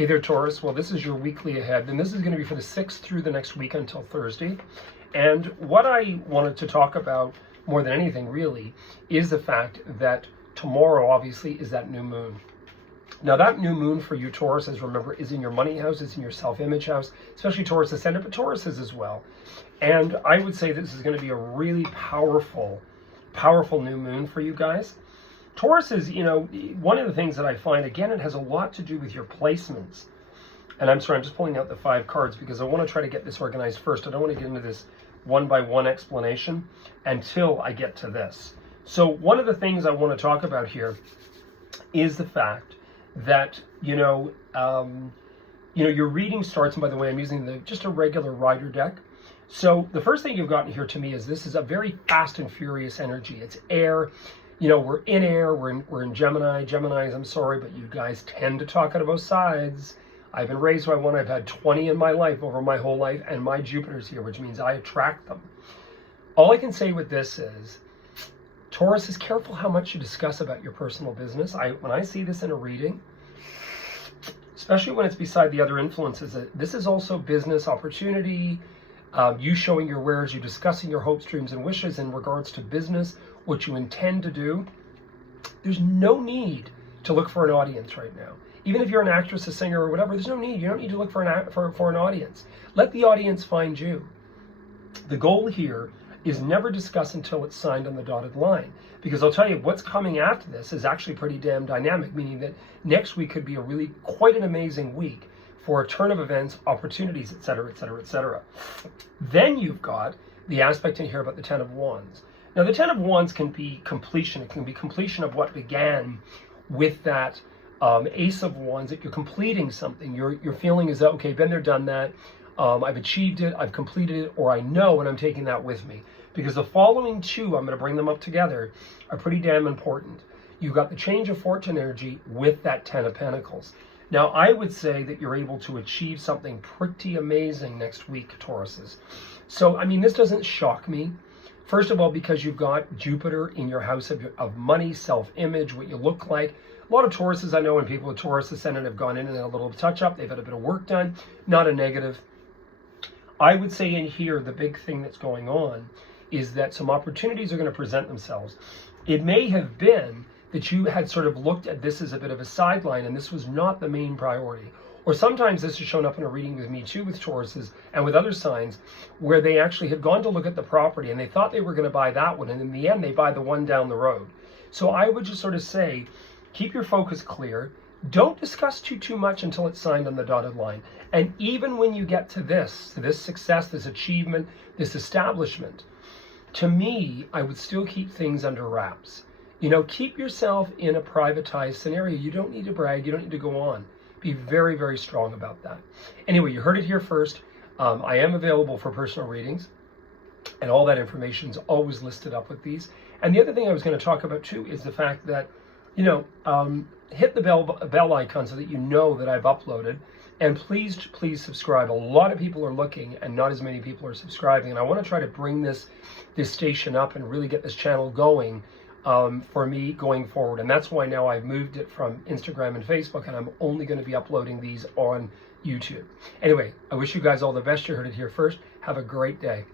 Hey there, Taurus. Well, this is your weekly ahead, and this is going to be for the 6th through the next week until Thursday. And what I wanted to talk about more than anything, really, is the fact that tomorrow, obviously, is that new moon. Now, that new moon for you, Taurus, as remember, is in your money house, it's in your self-image house, especially Taurus ascendant, but Tauruses as well. And I would say this is going to be a really powerful new moon for you guys. Taurus is, one of the things that I find, again, it has a lot to do with your placements. And I'm sorry, I'm just pulling out the 5 cards because I want to try to get this organized first. I don't want to get into this one-by-one explanation until I get to this. So one of the things I want to talk about here is the fact that, your reading starts, and by the way, I'm using just a regular rider deck. So the first thing you've gotten here to me is this is a very fast and furious energy. It's air. We're in air, we're in Gemini. Geminis, I'm sorry, but you guys tend to talk out of both sides. I've been raised by one. I've had 20 in my life, over my whole life, and my Jupiter's here, which means I attract them. All I can say with this is, Taurus, is careful how much you discuss about your personal business. When I see this in a reading, especially when it's beside the other influences, this is also business opportunity, you showing your wares, you discussing your hopes, dreams, and wishes in regards to business, what you intend to do. There's no need to look for an audience right now. Even if you're an actress, a singer, or whatever, there's no need. You don't need to look for an audience. Let the audience find you. The goal here is never discuss until it's signed on the dotted line. Because I'll tell you, what's coming after this is actually pretty damn dynamic, meaning that next week could be quite an amazing week for a turn of events, opportunities, etc., etc., etc. Then you've got the aspect in here about the 10 of Wands. Now, the 10 of Wands can be completion. It can be completion of what began with that Ace of Wands, that you're completing something. Your feeling is that, okay, been there, done that. I've achieved it, I've completed it, or I know, and I'm taking that with me. Because the following two, I'm going to bring them up together, are pretty damn important. You've got the change of fortune energy with that 10 of Pentacles. Now, I would say that you're able to achieve something pretty amazing next week, Tauruses. So, this doesn't shock me. First of all, because you've got Jupiter in your house of money, self-image, what you look like. A lot of Tauruses I know, and people with Taurus ascendant have gone in and had a little touch-up. They've had a bit of work done. Not a negative. I would say in here, the big thing that's going on is that some opportunities are going to present themselves. It may have been that you had sort of looked at this as a bit of a sideline, and this was not the main priority. Or sometimes this has shown up in a reading with me too, with Tauruses and with other signs, where they actually had gone to look at the property and they thought they were going to buy that one, and in the end they buy the one down the road. So I would just sort of say, keep your focus clear. Don't discuss too much until it's signed on the dotted line. And even when you get to this success, this achievement, this establishment, to me, I would still keep things under wraps. Keep yourself in a privatized scenario. You don't need to brag. You don't need to go on. Be very, very strong about that. Anyway, you heard it here first. I am available for personal readings, and all that information is always listed up with these. And the other thing I was going to talk about too is the fact that, hit the bell icon so that you know that I've uploaded. And please subscribe. A lot of people are looking and not as many people are subscribing. And I want to try to bring this station up and really get this channel going for me going forward. And that's why now I've moved it from Instagram and Facebook, and I'm only going to be uploading these on YouTube. Anyway, I wish you guys all the best. You heard it here first. Have a great day.